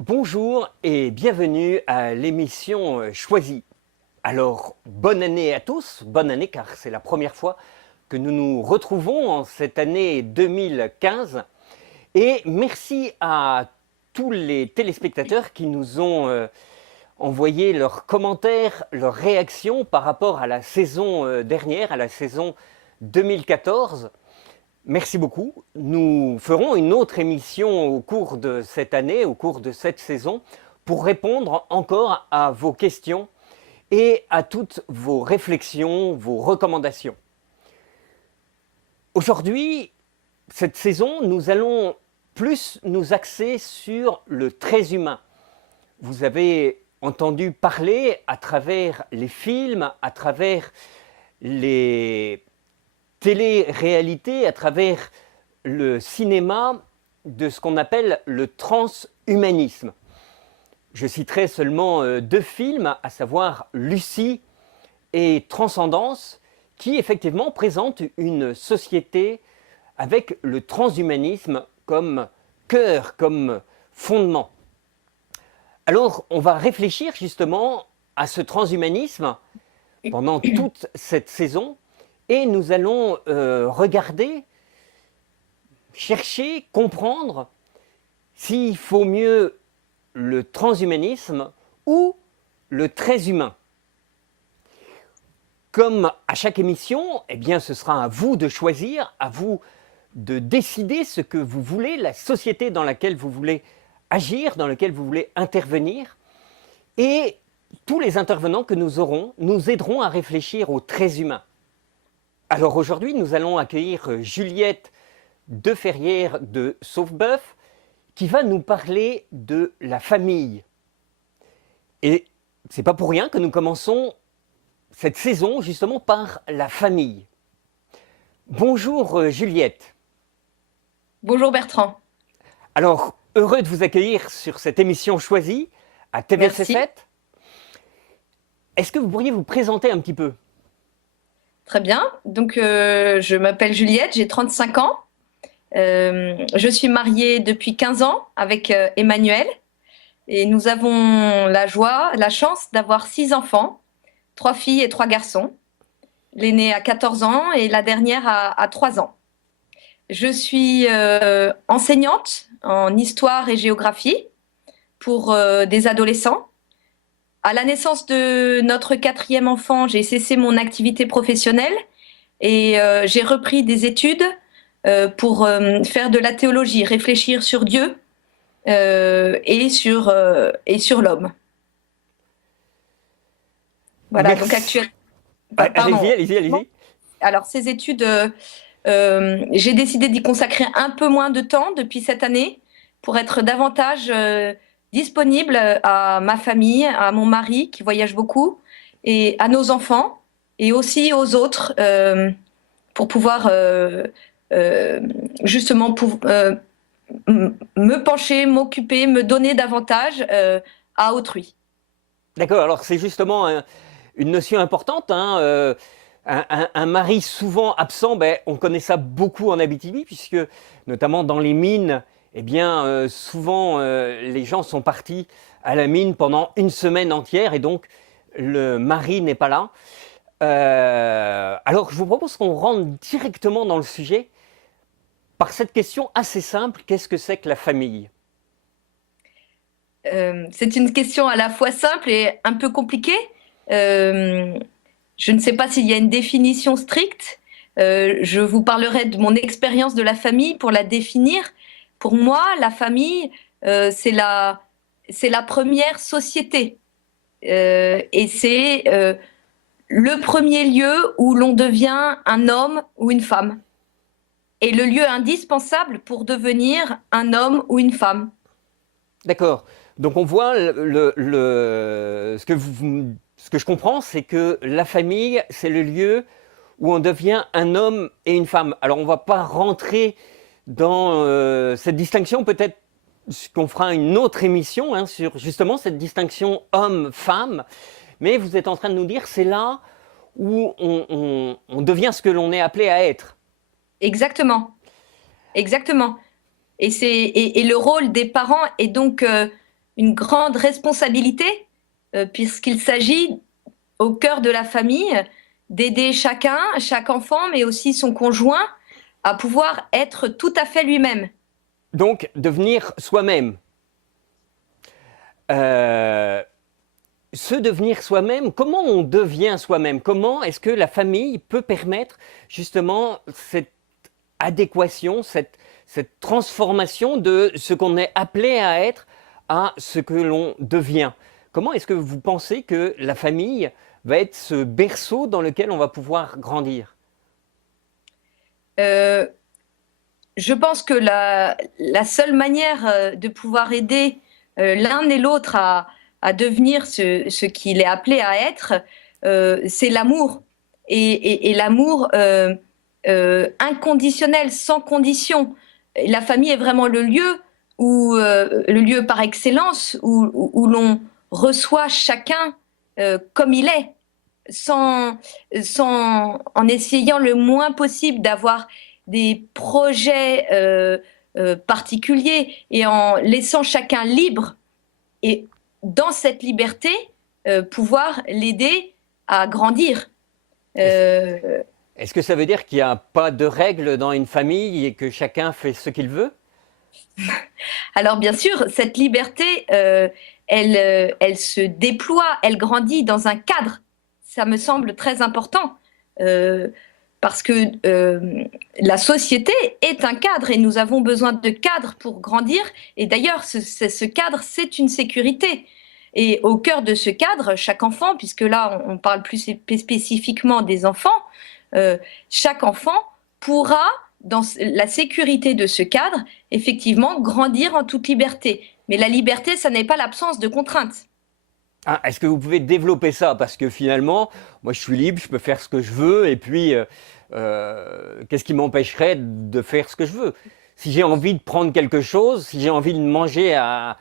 Bonjour et bienvenue à l'émission Choisie. Alors, bonne année à tous, bonne année car c'est la première fois que nous nous retrouvons en cette année 2015. Et merci à tous les téléspectateurs qui nous ont envoyé leurs commentaires, leurs réactions par rapport à la saison dernière, à la saison 2014. Merci beaucoup. Nous ferons une autre émission au cours de cette année, au cours de cette saison, pour répondre encore à vos questions et à toutes vos réflexions, vos recommandations. Aujourd'hui, cette saison, nous allons plus nous axer sur le très humain. Vous avez entendu parler à travers les films, à travers les télé-réalité, à travers le cinéma, de ce qu'on appelle le transhumanisme. Je citerai seulement deux films, à savoir Lucie et Transcendance, qui effectivement présentent une société avec le transhumanisme comme cœur, comme fondement. Alors, on va réfléchir justement à ce transhumanisme pendant toute cette saison. Et nous allons regarder, chercher, comprendre s'il faut mieux le transhumanisme ou le très humain. Comme à chaque émission, eh bien, ce sera à vous de choisir, à vous de décider ce que vous voulez, la société dans laquelle vous voulez agir, dans laquelle vous voulez intervenir. Et tous les intervenants que nous aurons nous aideront à réfléchir au très humain. Alors aujourd'hui, nous allons accueillir Juliette Deferrière de Saufbeuf qui va nous parler de la famille. Et c'est pas pour rien que nous commençons cette saison justement par la famille. Bonjour Juliette. Bonjour Bertrand. Alors, heureux de vous accueillir sur cette émission choisie à TVC7. Merci. Est-ce que vous pourriez vous présenter un petit peu ? Très bien. Donc, je m'appelle Juliette, j'ai 35 ans. Je suis mariée depuis 15 ans avec Emmanuel. Et nous avons la chance d'avoir 6 enfants, 3 filles et 3 garçons. L'aînée a 14 ans et la dernière a 3 ans. Je suis enseignante en histoire et géographie pour des adolescents. À la naissance de notre 4e enfant, j'ai cessé mon activité professionnelle et j'ai repris des études pour faire de la théologie, réfléchir sur Dieu et sur l'homme. Voilà, Merci. donc actuellement. Allez-y. Alors, ces études, j'ai décidé d'y consacrer un peu moins de temps depuis cette année pour être davantage disponible à ma famille, à mon mari qui voyage beaucoup, et à nos enfants, et aussi aux autres, pour pouvoir justement me pencher, m'occuper, me donner davantage à autrui. D'accord, alors c'est justement une notion importante. Un mari souvent absent, on connaît ça beaucoup en Abitibi, puisque notamment dans les mines, eh bien, souvent les gens sont partis à la mine pendant une semaine entière et donc le mari n'est pas là. Alors je vous propose qu'on rentre directement dans le sujet par cette question assez simple, qu'est-ce que c'est que la famille ? C'est une question à la fois simple et un peu compliquée. Je ne sais pas s'il y a une définition stricte. Je vous parlerai de mon expérience de la famille pour la définir. Pour moi, la famille, c'est la première société. Et c'est le premier lieu où l'on devient un homme ou une femme. Et le lieu indispensable pour devenir un homme ou une femme. D'accord. Donc on voit ce que je comprends, c'est que la famille, c'est le lieu où on devient un homme et une femme. Alors on ne va pas rentrer dans cette distinction, peut-être qu'on fera une autre émission sur justement cette distinction homme-femme, mais vous êtes en train de nous dire c'est là où on devient ce que l'on est appelé à être. Exactement. Et le rôle des parents est donc une grande responsabilité, puisqu'il s'agit au cœur de la famille d'aider chaque enfant, mais aussi son conjoint, à pouvoir être tout à fait lui-même. Donc, devenir soi-même. Se devenir soi-même, comment on devient soi-même? Comment est-ce que la famille peut permettre justement cette adéquation, cette transformation de ce qu'on est appelé à être à ce que l'on devient? Comment est-ce que vous pensez que la famille va être ce berceau dans lequel on va pouvoir grandir? Euh, je pense que la seule manière de pouvoir aider l'un et l'autre à devenir ce qu'il est appelé à être, c'est l'amour. Et l'amour inconditionnel, sans condition. La famille est vraiment le lieu par excellence où l'on reçoit chacun comme il est, en essayant le moins possible d'avoir des projets particuliers et en laissant chacun libre et dans cette liberté pouvoir l'aider à grandir. Est-ce que ça veut dire qu'il n'y a pas de règles dans une famille et que chacun fait ce qu'il veut? Alors bien sûr, cette liberté, elle se déploie, elle grandit dans un cadre. Ça me semble très important parce que la société est un cadre et nous avons besoin de cadres pour grandir. Et d'ailleurs, ce cadre, c'est une sécurité. Et au cœur de ce cadre, chaque enfant, puisque là, on parle plus spécifiquement des enfants, chaque enfant pourra, dans la sécurité de ce cadre, effectivement, grandir en toute liberté. Mais la liberté, ça n'est pas l'absence de contraintes. Ah, est-ce que vous pouvez développer ça? Parce que finalement, moi je suis libre, je peux faire ce que je veux, et puis qu'est-ce qui m'empêcherait de faire ce que je veux? Si j'ai envie de prendre quelque chose, si j'ai envie de manger à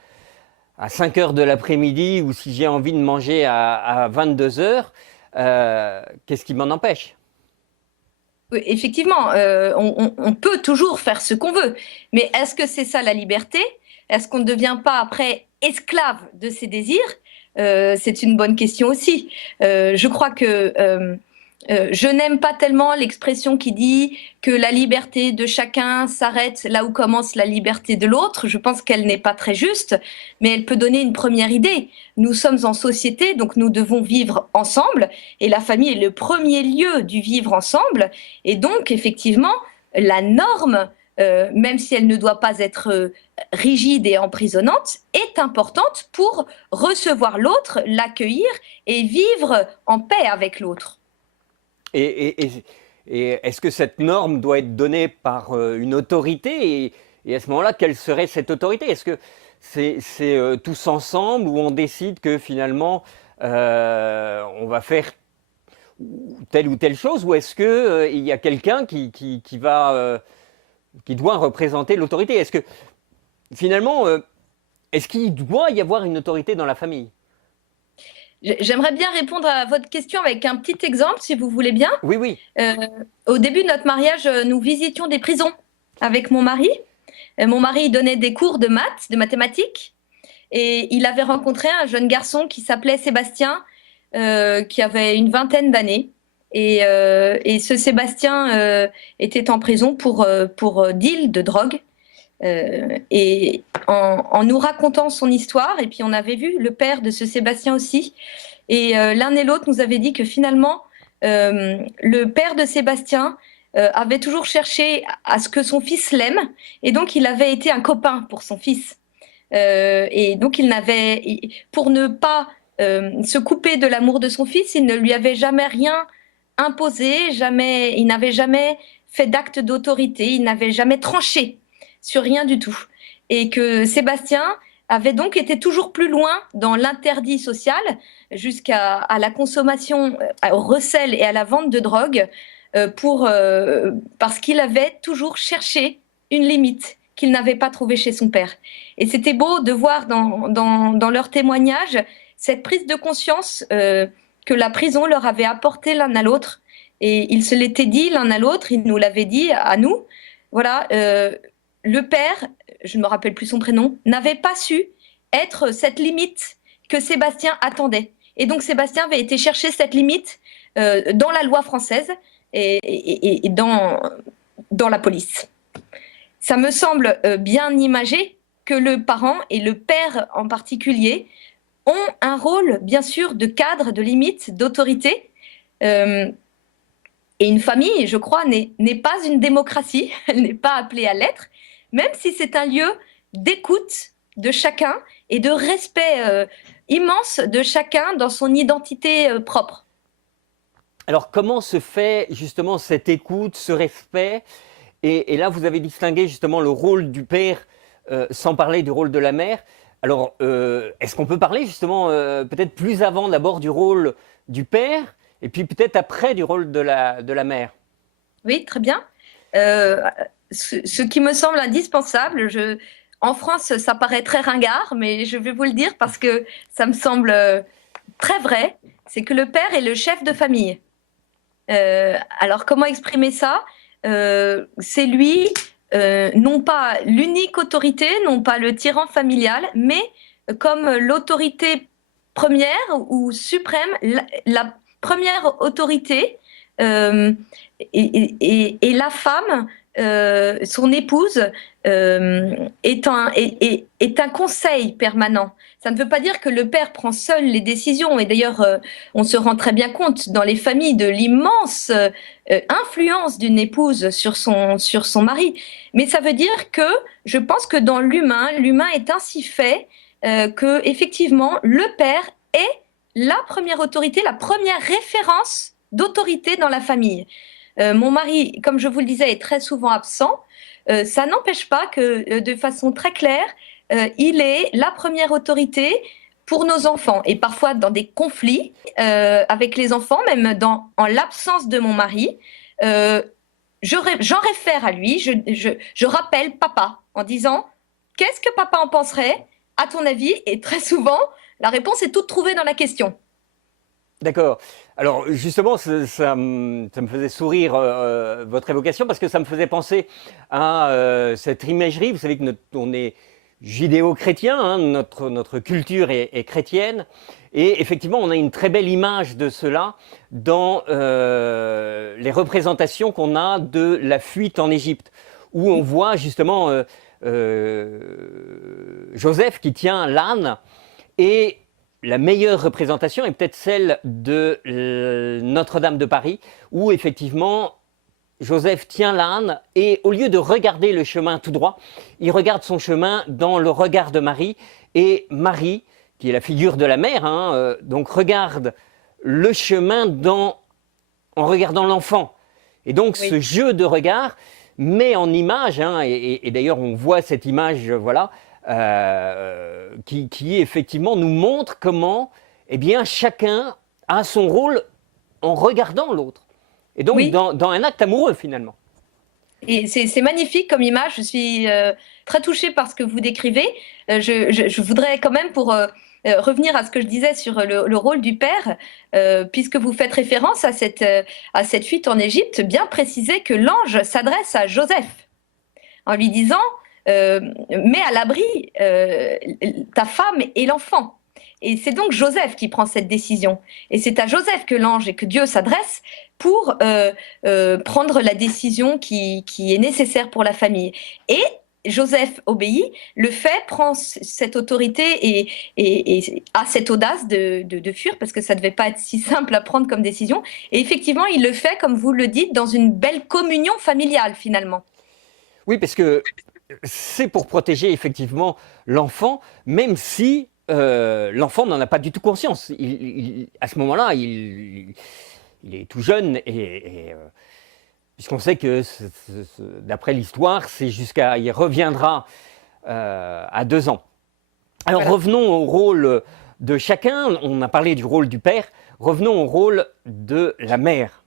5 heures de l'après-midi, ou si j'ai envie de manger à 22 heures, qu'est-ce qui m'en empêche? Oui, effectivement, on peut toujours faire ce qu'on veut, mais est-ce que c'est ça la liberté? Est-ce qu'on ne devient pas après esclave de ses désirs? C'est une bonne question aussi. Je crois que je n'aime pas tellement l'expression qui dit que la liberté de chacun s'arrête là où commence la liberté de l'autre. Je pense qu'elle n'est pas très juste, mais elle peut donner une première idée. Nous sommes en société, donc nous devons vivre ensemble, et la famille est le premier lieu du vivre ensemble. Et donc, effectivement, la norme, même si elle ne doit pas être rigide et emprisonnante, est importante pour recevoir l'autre, l'accueillir et vivre en paix avec l'autre. Et, et- et est-ce que cette norme doit être donnée par une autorité et à ce moment-là, quelle serait cette autorité? Est-ce que c'est tous ensemble où on décide que finalement on va faire telle ou telle chose ou est-ce que il y a quelqu'un qui doit représenter l'autorité? Est-ce que finalement, est-ce qu'il doit y avoir une autorité dans la famille? J'aimerais bien répondre à votre question avec un petit exemple, si vous voulez bien. Oui, oui. Euh, Au début de notre mariage, nous visitions des prisons avec mon mari. Mon mari donnait des cours de maths, de mathématiques, et il avait rencontré un jeune garçon qui s'appelait Sébastien, qui avait une vingtaine d'années. Et ce Sébastien était en prison pour deal de drogue. Et en nous racontant son histoire, et puis on avait vu le père de ce Sébastien aussi, et l'un et l'autre nous avait dit que finalement, le père de Sébastien avait toujours cherché à ce que son fils l'aime, et donc il avait été un copain pour son fils. Et donc pour ne pas se couper de l'amour de son fils, il ne lui avait jamais rien imposé, il n'avait jamais fait d'acte d'autorité, il n'avait jamais tranché sur rien du tout. Et que Sébastien avait donc été toujours plus loin dans l'interdit social, jusqu'à la consommation, au recel et à la vente de drogue, parce qu'il avait toujours cherché une limite qu'il n'avait pas trouvée chez son père. Et c'était beau de voir dans leur témoignage cette prise de conscience que la prison leur avait apporté l'un à l'autre. Et ils se l'étaient dit l'un à l'autre, ils nous l'avaient dit à nous. Voilà, le père, je ne me rappelle plus son prénom, n'avait pas su être cette limite que Sébastien attendait. Et donc Sébastien avait été chercher cette limite dans la loi française et dans la police. Ça me semble bien imagé que le parent et le père en particulier ont un rôle, bien sûr, de cadre, de limite, d'autorité. Et une famille, je crois, n'est pas une démocratie, elle n'est pas appelée à l'être, même si c'est un lieu d'écoute de chacun et de respect immense de chacun dans son identité propre. Alors, comment se fait justement cette écoute, ce respect? Et là, vous avez distingué justement le rôle du père, sans parler du rôle de la mère. Alors, est-ce qu'on peut parler justement, peut-être plus avant d'abord du rôle du père, et puis peut-être après du rôle de la mère? Oui, très bien. Ce qui me semble indispensable, en France, ça paraît très ringard, mais je vais vous le dire parce que ça me semble très vrai, c'est que le père est le chef de famille. Alors, comment exprimer ça? C'est lui, non pas l'unique autorité, non pas le tyran familial, mais comme l'autorité première ou suprême, la première autorité, et la femme, son épouse, est un conseil permanent. Ça ne veut pas dire que le père prend seul les décisions. Et d'ailleurs, on se rend très bien compte dans les familles de l'immense influence d'une épouse sur son mari. Mais ça veut dire que je pense que dans l'humain est ainsi fait que effectivement le père est la première autorité, la première référence d'autorité dans la famille. Mon mari, comme je vous le disais, est très souvent absent. Ça n'empêche pas que, de façon très claire, il est la première autorité pour nos enfants. Et parfois, dans des conflits avec les enfants, même en l'absence de mon mari, j'en réfère à lui, je rappelle papa en disant « Qu'est-ce que papa en penserait, à ton avis ?» Et très souvent, la réponse est toute trouvée dans la question. D'accord. Alors justement, ça me faisait sourire votre évocation parce que ça me faisait penser à cette imagerie. Vous savez que on est judéo-chrétien, hein, notre culture est chrétienne, et effectivement, on a une très belle image de cela dans les représentations qu'on a de la fuite en Égypte, où on voit justement Joseph qui tient l'âne. Et la meilleure représentation est peut-être celle de Notre-Dame de Paris, où effectivement Joseph tient l'âne et au lieu de regarder le chemin tout droit, il regarde son chemin dans le regard de Marie. Et Marie, qui est la figure de la mère, hein, donc regarde le chemin en regardant l'enfant. Et donc oui, ce jeu de regard met en image, hein, et d'ailleurs on voit cette image, voilà, qui effectivement nous montre comment eh bien, chacun a son rôle en regardant l'autre. Et donc oui, dans un acte amoureux finalement. Et c'est magnifique comme image, je suis très touchée par ce que vous décrivez. Je voudrais quand même, pour revenir à ce que je disais sur le rôle du père, puisque vous faites référence à cette fuite en Égypte, bien préciser que l'ange s'adresse à Joseph en lui disant mets à l'abri ta femme et l'enfant. Et c'est donc Joseph qui prend cette décision. Et c'est à Joseph que l'ange et que Dieu s'adresse pour prendre la décision qui est nécessaire pour la famille. Et Joseph obéit, le fait, prend cette autorité et a cette audace de fuir, parce que ça ne devait pas être si simple à prendre comme décision. Et effectivement, il le fait, comme vous le dites, dans une belle communion familiale, finalement. Oui, parce que c'est pour protéger effectivement l'enfant, même si l'enfant n'en a pas du tout conscience. À ce moment-là, il est tout jeune et puisqu'on sait que, d'après l'histoire, il reviendra à 2 ans. Alors voilà, revenons au rôle de chacun. On a parlé du rôle du père. Revenons au rôle de la mère.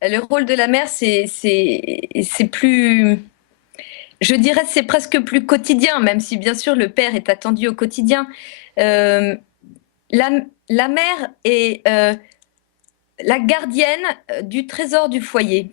Le rôle de la mère, c'est plus... Je dirais c'est presque plus quotidien, même si bien sûr le père est attendu au quotidien. La mère est la gardienne du trésor du foyer.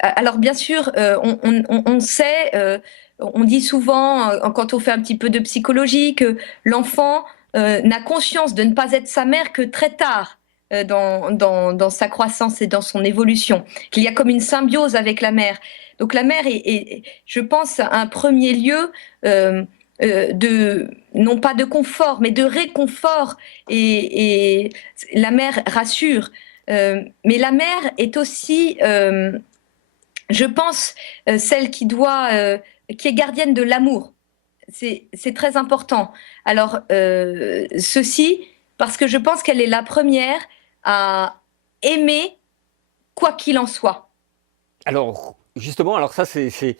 Alors bien sûr, on sait, on dit souvent, quand on fait un petit peu de psychologie, que l'enfant n'a conscience de ne pas être sa mère que très tard dans sa croissance et dans son évolution, qu'il y a comme une symbiose avec la mère. Donc la mère est, je pense, un premier lieu de, non pas de confort, mais de réconfort, et la mère rassure. Mais la mère est aussi, je pense, celle qui est gardienne de l'amour. C'est très important. Alors, ceci, parce que je pense qu'elle est la première à aimer quoi qu'il en soit. Alors, justement, alors ça, c'est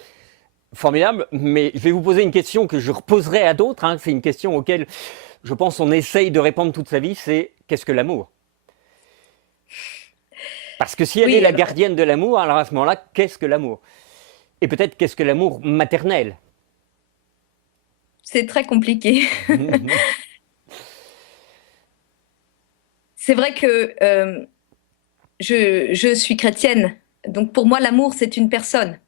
formidable, mais je vais vous poser une question que je reposerai à d'autres. Hein. C'est une question auquel je pense on essaye de répondre toute sa vie, c'est qu'est-ce que l'amour? Parce que si elle est Oui, la gardienne de l'amour, alors à ce moment-là, qu'est-ce que l'amour? Et peut-être qu'est-ce que l'amour maternel? c'est très compliqué. C'est vrai que je suis chrétienne, donc pour moi, l'amour, c'est une personne.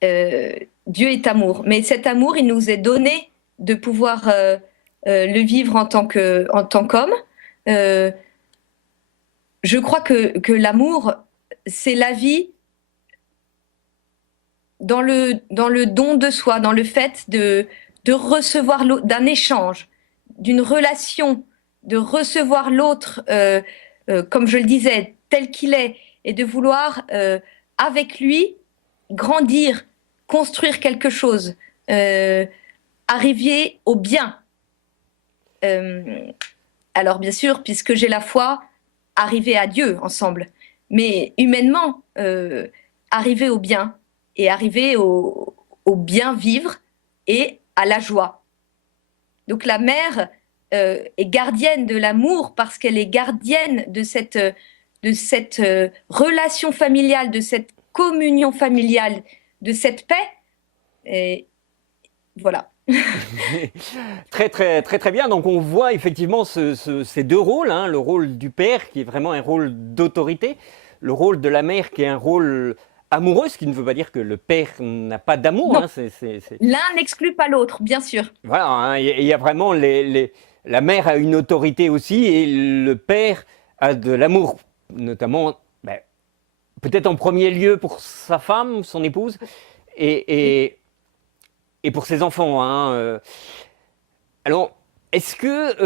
Dieu est amour, mais cet amour, il nous est donné de pouvoir le vivre en tant qu'homme. Euh, je crois que l'amour, c'est la vie dans le don de soi, dans le fait de recevoir d'un échange, d'une relation, de recevoir l'autre, comme je le disais, tel qu'il est, et de vouloir, avec lui, grandir, construire quelque chose, euh, arriver au bien. Euh, alors bien sûr, puisque j'ai la foi, arriver à Dieu ensemble, mais humainement, arriver au bien et arriver au bien vivre et à la joie. Donc la mère est gardienne de l'amour parce qu'elle est gardienne de cette relation familiale, de cette communion familiale, de cette paix. Et voilà. Très, très, très, très bien. Donc, on voit effectivement ces deux rôles, hein, le rôle du père qui est vraiment un rôle d'autorité, le rôle de la mère qui est un rôle amoureux, ce qui ne veut pas dire que le père n'a pas d'amour. Non, Hein, l'un n'exclut pas l'autre, bien sûr. Voilà, hein, il y a vraiment la mère a une autorité aussi et le père a de l'amour, notamment ben, peut-être en premier lieu pour sa femme, son épouse, Oui. et, et, et pour ses enfants. Hein. Alors, est-ce que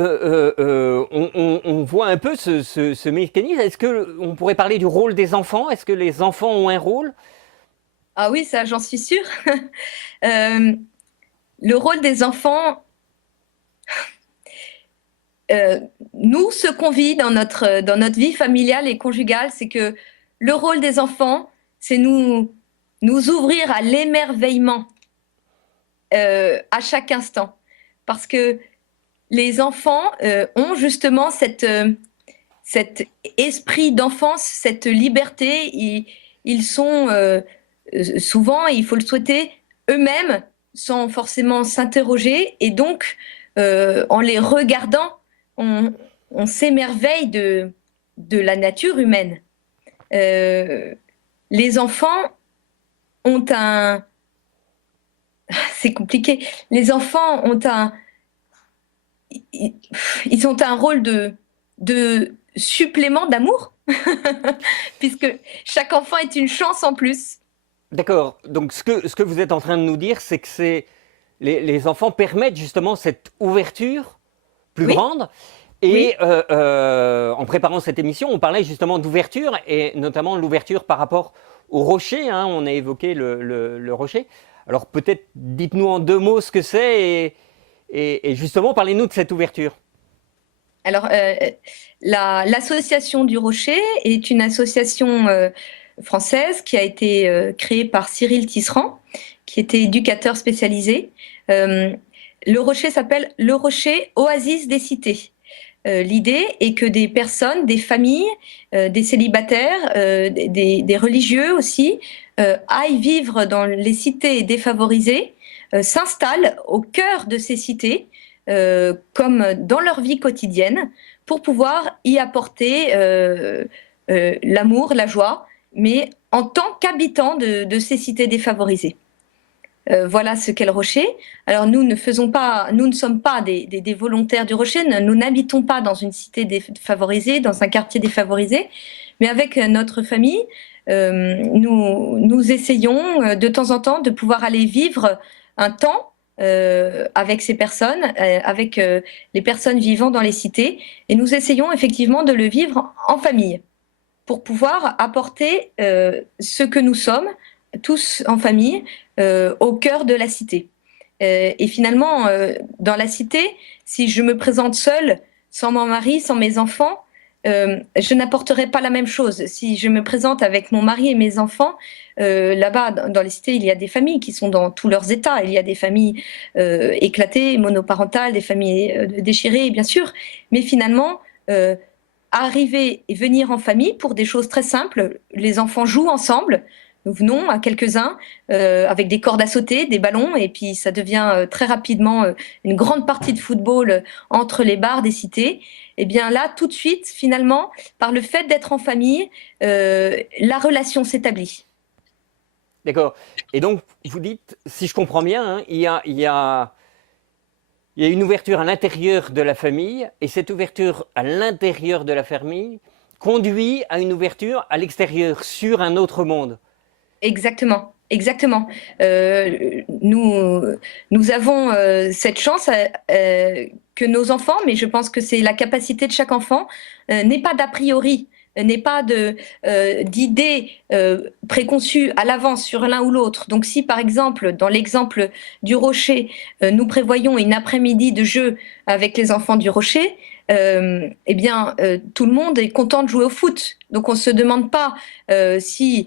on voit un peu ce mécanisme? Est-ce que on pourrait parler du rôle des enfants? Est-ce que les enfants ont un rôle? Ah oui, ça, j'en suis sûre. Euh, le rôle des enfants, euh, nous, ce qu'on vit dans notre vie familiale et conjugale, c'est que le rôle des enfants, c'est nous ouvrir à l'émerveillement à chaque instant. Parce que les enfants ont justement cet esprit d'enfance, cette liberté. Ils sont souvent, et il faut le souhaiter, eux-mêmes, sans forcément s'interroger. Et donc, en les regardant, on, on s'émerveille de la nature humaine. Euh, les enfants ont un... C'est compliqué. Les enfants ont ils ont un rôle de supplément d'amour, puisque chaque enfant est une chance en plus. D'accord. Donc, ce que vous êtes en train de nous dire, c'est que les enfants permettent justement cette ouverture plus Oui, grande. Et oui. en préparant cette émission, on parlait justement d'ouverture et notamment l'ouverture par rapport au rocher. Hein, on a évoqué le rocher. Alors peut-être dites-nous en deux mots ce que c'est et justement parlez-nous de cette ouverture. Alors, l'association du Rocher est une association française qui a été créée par Cyril Tisserand, qui était éducateur spécialisé. Euh, le Rocher s'appelle le Rocher Oasis des cités. L'idée est que des personnes, des familles, des célibataires, des religieux aussi, aillent vivre dans les cités défavorisées, s'installent au cœur de ces cités, comme dans leur vie quotidienne, pour pouvoir y apporter l'amour, la joie mais en tant qu'habitants de ces cités défavorisées. Voilà ce qu'est le Rocher. Alors nous ne sommes pas des volontaires du Rocher, nous n'habitons pas dans une cité défavorisée, dans un quartier défavorisé, mais avec notre famille, nous essayons de temps en temps de pouvoir aller vivre un temps avec ces personnes, avec les personnes vivant dans les cités, et nous essayons effectivement de le vivre en famille pour pouvoir apporter ce que nous sommes tous en famille au cœur de la cité. Et finalement, dans la cité, si je me présente seule, sans mon mari, sans mes enfants, je n'apporterai pas la même chose. Si je me présente avec mon mari et mes enfants, là-bas, dans les cités, il y a des familles qui sont dans tous leurs états. Il y a des familles éclatées, monoparentales, des familles déchirées, bien sûr. Mais finalement, arriver et venir en famille pour des choses très simples, les enfants jouent ensemble. Nous venons à quelques-uns avec des cordes à sauter, des ballons, et puis ça devient très rapidement une grande partie de football entre les bars des cités. Et bien là, tout de suite, finalement, par le fait d'être en famille, la relation s'établit. D'accord. Et donc, vous dites, si je comprends bien, hein, il y a une ouverture à l'intérieur de la famille, et cette ouverture à l'intérieur de la famille conduit à une ouverture à l'extérieur, sur un autre monde. Exactement, exactement. Nous avons cette chance que nos enfants, mais je pense que c'est la capacité de chaque enfant, n'aient pas d'a priori, n'aient pas d'idées préconçues à l'avance sur l'un ou l'autre. Donc si par exemple, dans l'exemple du Rocher, nous prévoyons une après-midi de jeu avec les enfants du Rocher, eh bien, tout le monde est content de jouer au foot. Donc on ne se demande pas si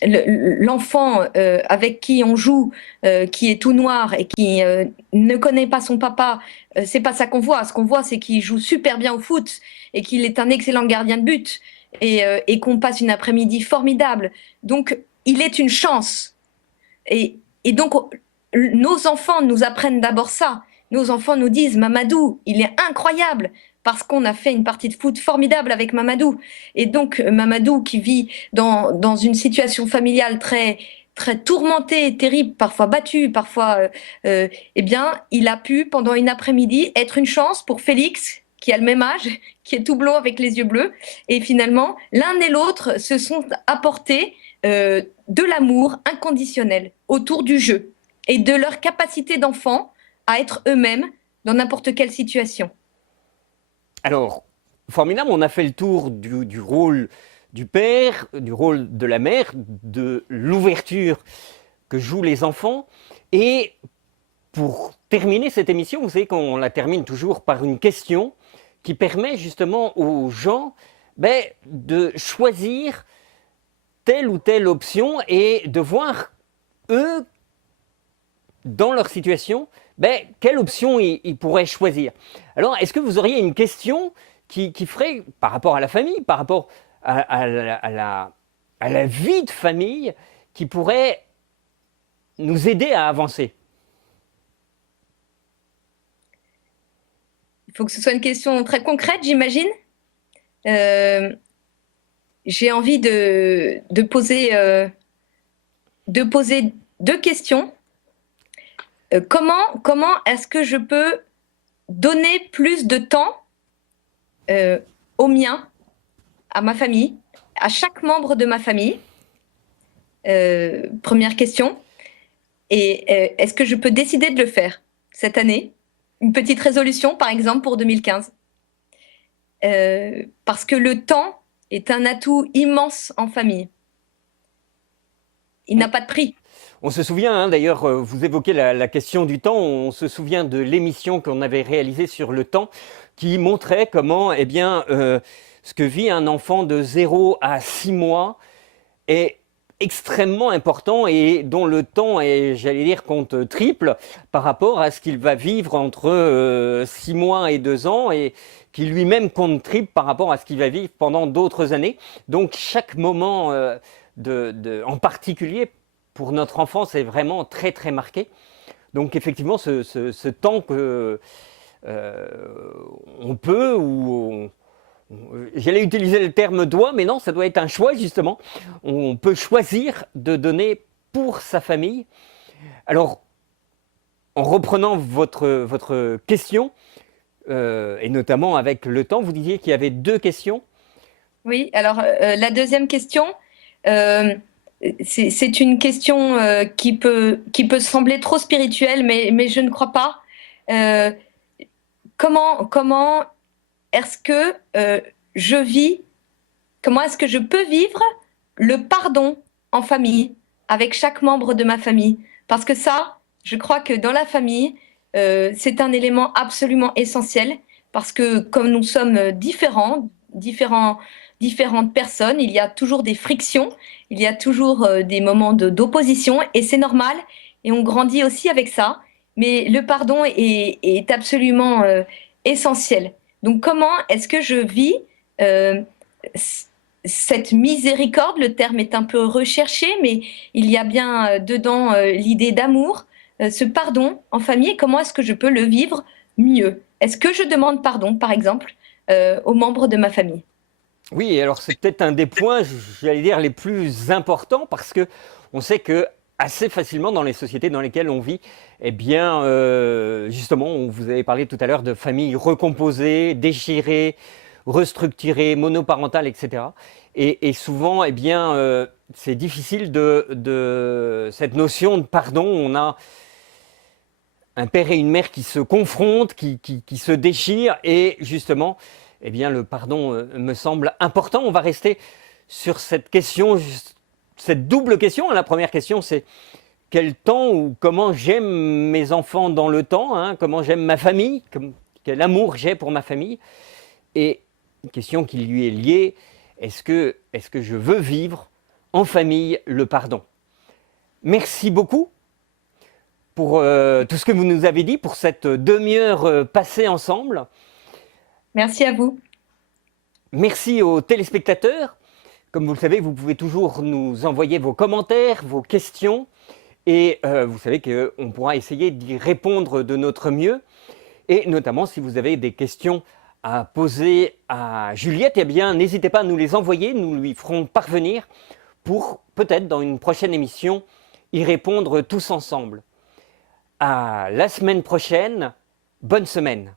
l'enfant avec qui on joue, qui est tout noir et qui ne connaît pas son papa, c'est pas ça qu'on voit. Ce qu'on voit, c'est qu'il joue super bien au foot et qu'il est un excellent gardien de but et qu'on passe une après-midi formidable. Donc, il est une chance. Et donc, nos enfants nous apprennent d'abord ça. Nos enfants nous disent, Mamadou, il est incroyable parce qu'on a fait une partie de foot formidable avec Mamadou. Et donc, Mamadou, qui vit dans une situation familiale très, très tourmentée, terrible, parfois battue, parfois, eh bien, il a pu, pendant une après-midi, être une chance pour Félix, qui a le même âge, qui est tout blond avec les yeux bleus. Et finalement, l'un et l'autre se sont apportés de l'amour inconditionnel autour du jeu et de leur capacité d'enfant à être eux-mêmes dans n'importe quelle situation. Alors, formidable, on a fait le tour du rôle du père, du rôle de la mère, de l'ouverture que jouent les enfants. Et pour terminer cette émission, vous savez qu'on la termine toujours par une question qui permet justement aux gens de choisir telle ou telle option et de voir, eux, dans leur situation, quelle option ils pourraient choisir. Alors, est-ce que vous auriez une question qui ferait, par rapport à la famille, par rapport à la vie de famille, qui pourrait nous aider à avancer? Il faut que ce soit une question très concrète, j'imagine. J'ai envie de poser deux questions. Comment est-ce que je peux donner plus de temps aux miens, à ma famille, à chaque membre de ma famille? Première question. Et est-ce que je peux décider de le faire cette année? Une petite résolution, par exemple, pour 2015. Parce que le temps est un atout immense en famille. Il n'a pas de prix. On se souvient, hein, d'ailleurs, vous évoquez la question du temps, on se souvient de l'émission qu'on avait réalisée sur le temps, qui montrait comment ce que vit un enfant de 0 à 6 mois est extrêmement important et dont le temps est, j'allais dire, compte triple par rapport à ce qu'il va vivre entre 6 mois et 2 ans et qui lui-même compte triple par rapport à ce qu'il va vivre pendant d'autres années. Donc chaque moment en particulier pour notre enfance est vraiment très très marqué. Donc effectivement ce temps que on peut ou J'allais utiliser le terme doit, mais non, ça doit être un choix justement. On peut choisir de donner pour sa famille. Alors, en reprenant votre question, et notamment avec le temps, vous disiez qu'il y avait 2 questions. Oui, alors la deuxième question, euh, c'est une question qui peut sembler trop spirituelle, mais je ne crois pas. Euh, comment est-ce que je vis, comment est-ce que je peux vivre le pardon en famille, avec chaque membre de ma famille? Parce que ça, je crois que dans la famille, c'est un élément absolument essentiel, parce que comme nous sommes différentes personnes, il y a toujours des frictions, il y a toujours des moments d'opposition, et c'est normal, et on grandit aussi avec ça. Mais le pardon est absolument essentiel. Donc comment est-ce que je vis euh, cette miséricorde? Le terme est un peu recherché, mais il y a bien dedans l'idée d'amour, ce pardon en famille, et comment est-ce que je peux le vivre mieux? Est-ce que je demande pardon, par exemple, aux membres de ma famille? Oui, alors c'est peut-être un des points, j'allais dire, les plus importants parce que on sait que assez facilement dans les sociétés dans lesquelles on vit, eh bien, justement, vous avez parlé tout à l'heure de familles recomposées, déchirées, restructurées, monoparentales, etc. Et souvent, eh bien, c'est difficile de cette notion de pardon. On a un père et une mère qui se confrontent, qui se déchirent, et justement, eh bien, le pardon me semble important. On va rester sur cette question, cette double question. La première question, c'est quel temps ou comment j'aime mes enfants dans le temps, hein, comment j'aime ma famille, quel amour j'ai pour ma famille. Et une question qui lui est liée, est-ce que je veux vivre en famille le pardon? Merci beaucoup pour tout ce que vous nous avez dit, pour cette demi-heure passée ensemble. Merci à vous. Merci aux téléspectateurs. Comme vous le savez, vous pouvez toujours nous envoyer vos commentaires, vos questions. Et vous savez qu'on pourra essayer d'y répondre de notre mieux. Et notamment, si vous avez des questions à poser à Juliette, eh bien, n'hésitez pas à nous les envoyer. Nous lui ferons parvenir pour, peut-être dans une prochaine émission, y répondre tous ensemble. À la semaine prochaine. Bonne semaine.